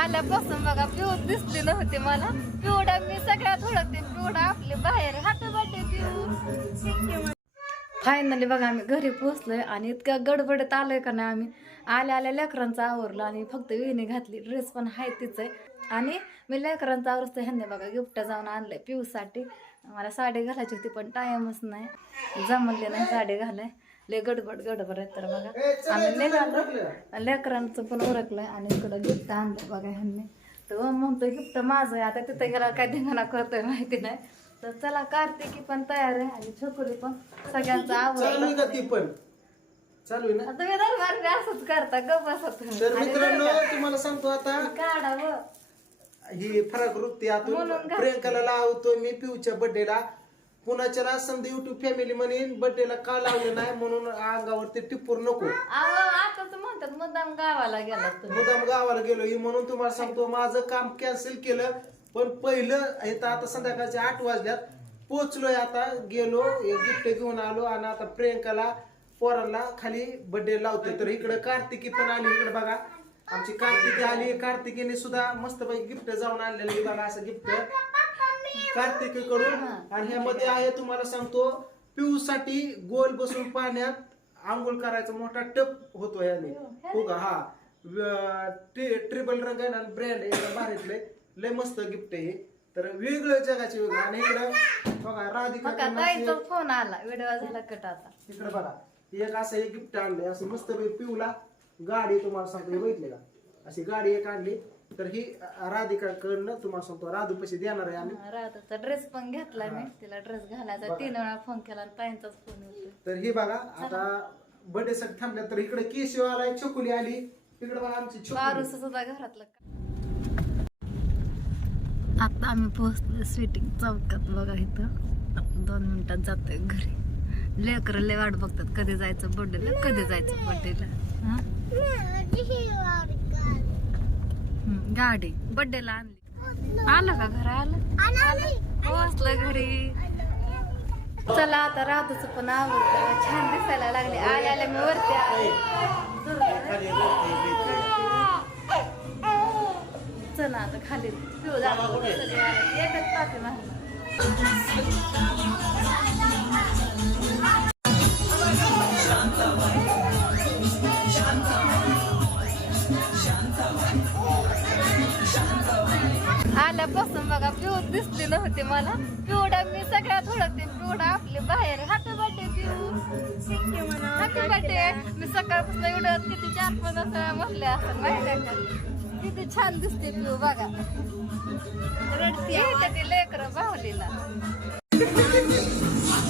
आल्यापासून बघा पिऊ दिसली नव्हती मला. पिवडा मी सगळ्यात ओळखते. पिवडा आपले बाहेर हॅपी बर्थडे पिऊ फायनली बघा आम्ही घरी पोहोचलोय आणि इतकं गडबडत आलोय का नाही आम्ही. आल्या आल्या लेकरांचं आवरलं आणि फक्त विणी घातली. ड्रेस पण आहे तिच. आहे आणि मी लेकरांचं आवरत ह्यांनी बघा गिफ्ट जाऊन आणलंय पिऊसाठी. मला साडी घालायची होती पण टाईमच नाही. जमले नाही साडी घालाय. लय गडबड गडबड आहे तर बघा. आम्ही निघालो लेकरांचं पण उरकलंय आणि इकडं गिफ्ट आणलं बघा ह्यांनी. तर मग म्हणतो गिफ्ट माझं आहे. आता तिथं गेला काय धिंगाणा करतोय माहिती नाही. तर चला कार्तिकी पण तयार आहे आणि छोकुली पण सगळ्यांचं चालू आहे आवड का ती पण. चालू आहे ना? तुम्ही दरबार असंच करता ग बसा तुम्ही तर आणि मित्रांनो तुम्हाला सांगतो आता काढावं. ही फरक वृत्ती आतून? प्रियंकाला लावतो मी पिऊच्या बर्थडेला पुण्याच्या समजा युट्यूब फॅमिली म्हणेन बर्थडेला का लावले नाही म्हणून अंगावरती टिप्पूर नको. अहो आता तर म्हणतात मुद्दाम गावाला गेला तुम्ही. मुदाम गावाला गेलो ही म्हणून तुम्हाला सांगतो माझं काम कॅन्सल केलं पण पहिलं इथं आता संध्याकाळचे आठ वाजल्यात. पोचलोय आता गेलो गिफ्ट घेऊन आलो आणि आता प्रियंकाला पोरांना खाली बर्थडे लावतोय. तर इकडे कार्तिकी पण आली इकडे बघा. आमची कार्तिकी आली कार्तिकीने सुद्धा मस्तपैकी गिफ्ट जाऊन आणलेलं बघा असं गिफ्ट कार्तिकीकडून. आणि ह्यामध्ये आहे तुम्हाला सांगतो पिऊ साठी गोल बसून पाण्यात आंघोळ करायचा मोठा टप होतो याने. हो का? हा. व- ट्रि- ट्रिपल रंग आहे ना ब्रँड एकदम भारीतले लय मस्त गिफ्ट आहे हे. तर वेगळं जगाचे वेगळं. आणि इकडं बघा राधिका मग का ताईचा फोन आला. व्हिडिओ झाला कट आता. इकडे बघा. एक असं एक गिफ्ट आणलंय. असं मस्त पिऊला. गाडी तुम्हाला सांगतो हे बघितले का? अशी गाडी एक आणली. तर ही राधिकाकडनं तुम्हाला सांगतो राधू पैसे देणार आहे आम्ही. राहता ड्रेस पण घेतलाय मी. तिला ड्रेस घालायचा तीन वेळा फोन केला आणि ताईंचाच फोन तर हे बघा आता बर्थडे साठी थांबल्या तर इकडे केशव आलाय छोकुली आली. इकडे बघा आमची छोकुली सुद्धा घरातलं आता आम्ही पोहोचलो स्वीटिंग चौकात बघा इथं. दोन मिनिटात जातोय घरी. लेकर लय वाट बघतात कधी जायचं बर्थडेला कधी जायचं बर्थडेला गाडी. बड्डेला आणली. आलं का घर? आलं? पोहोचलं घरी. चला आता राधूच पण आवडतं छान दिसायला लागले. आले आले मी वरती आले. चला आता खाली. पिऊ एकच पाहते मला आल्यापासून बघा पिऊ दिसली नव्हती मला. पिवडा मी सगळ्यात ओळखते. पिवडा आपले बाहेर. Happy birthday Piu happy birthday मी सकाळपासून एवढं किती चार पाच वेळा म्हटले असं माहिती का? किती छान दिसते पिऊ बघा. रडती ती लेकर बाहुलीला तिकडं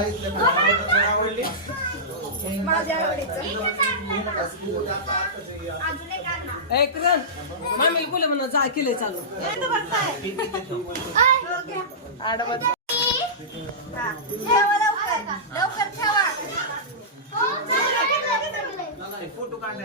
आवडली एक रन मामी बोल म्हणून जा केले चालू फोटो काढले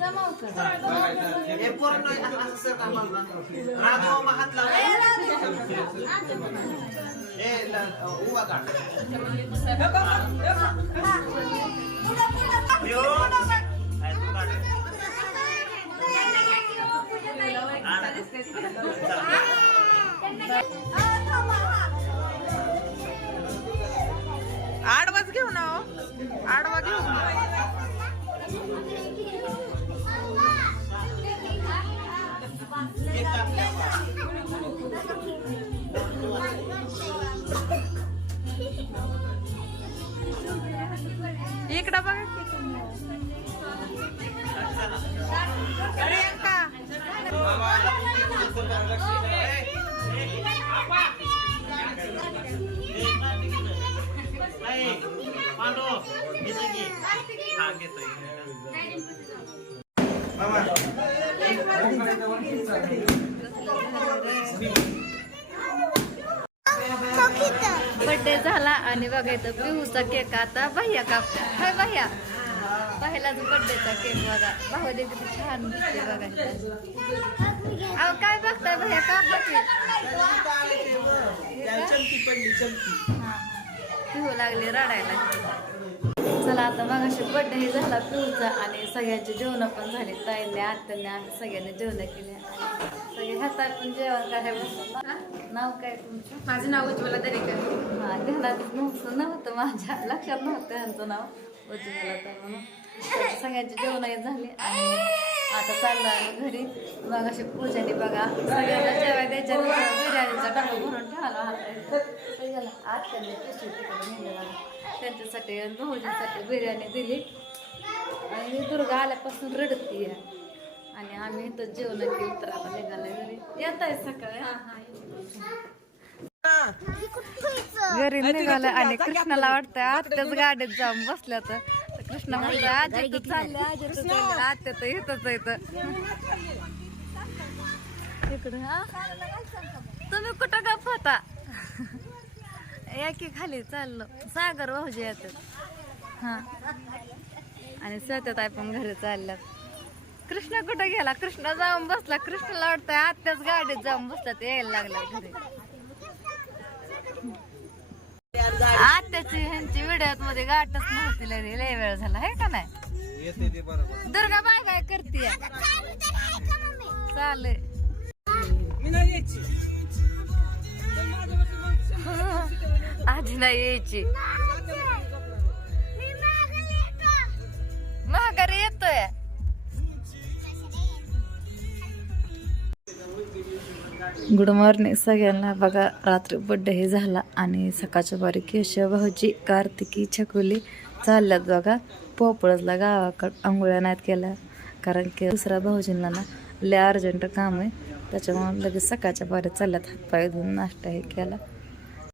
जमाव कर. हात लावा. उभा काढ. बर्थडे झाला आणि बघायचं पिहूचा केक आता भैया कापला काय भैया. पहिलाच बर्थडेचा केक बघा. दे किती छान दिसते बघायचं अहो काय बघताय भैया? कापला चमकी पिहू लागले रडायला. चला आता मग अशी बर्थडे झाला पिहूचा आणि सगळ्यांचे जेवण पण झाले. ताईने आत्याने आम्ही सगळ्यांनी जेवण केले. सगळे हातात पण जेवण करायला. नाव काय तुमचं? माझं नाव उज्ज्वला दरेकर. हा ध्यानातच नव्हतं नव्हतं माझ्या. लक्षात नव्हतं त्यांचं नाव. उज्ज्वला तर म्हणून. सगळ्यांचे जेवण झाले आणि आता चाललो आम्ही घरी. मग अशी पूजाने बघा. सगळ्यांना जेवाय द्यायच्या बिर्याणीचा डबा भरून ठेवला होता आत्याने पिशवी तिकडे नेले बघा. त्यांच्यासाठी आणि भाऊजींसाठी बिर्याणी दिली. आणि दुर्गा आल्यापासून रडती आणि आम्ही इथं जेवण केली तर आता निघाले घरी. येत. आहे सकाळी घरी निघालं आणि कृष्णाला वाटतं आत्याच गाडीत जाऊन बसल्या तर. कृष्ण म्हणतो आजी तू चालले आजी तू चालले. इथंच येत हा? तुम्ही कुठं गप होता? या की खाली चाललो. सागर भाऊजी येतात. हा. आणि सत्यात आहे पण घरी चालल्यात कृष्ण कुठं गेला? कृष्ण जाऊन बसला. कृष्णाला वाटतंय आत्याच गाडीत जाऊन बसतात यायला लागला घरी. आत्याची ह्यांची व्हिडिओत मध्ये गाठच नव्हती लय लय वेळ झाला आहे का नाही? येते ते बरोबर. दुर्गा बाय बाय करते. चालेल. मी नाही यायची. आधी नाही यायची. गुड मॉर्निंग सगळ्यांना. बघा रात्री बड्डे हे झाला आणि सकाळच्या बारी केशव भाऊजी कार्तिकी छकुली चालल्यात बघा. पोपळजला गावाकडं आंघोळ्या नाहीत केल्या. कारण की दुसऱ्या भाऊजींना ना लय अर्जंट काम आहे. त्याच्यामुळे लगेच सकाळच्या बारी चालल्यात. हातपाय धुवून नाश्ता हे केला.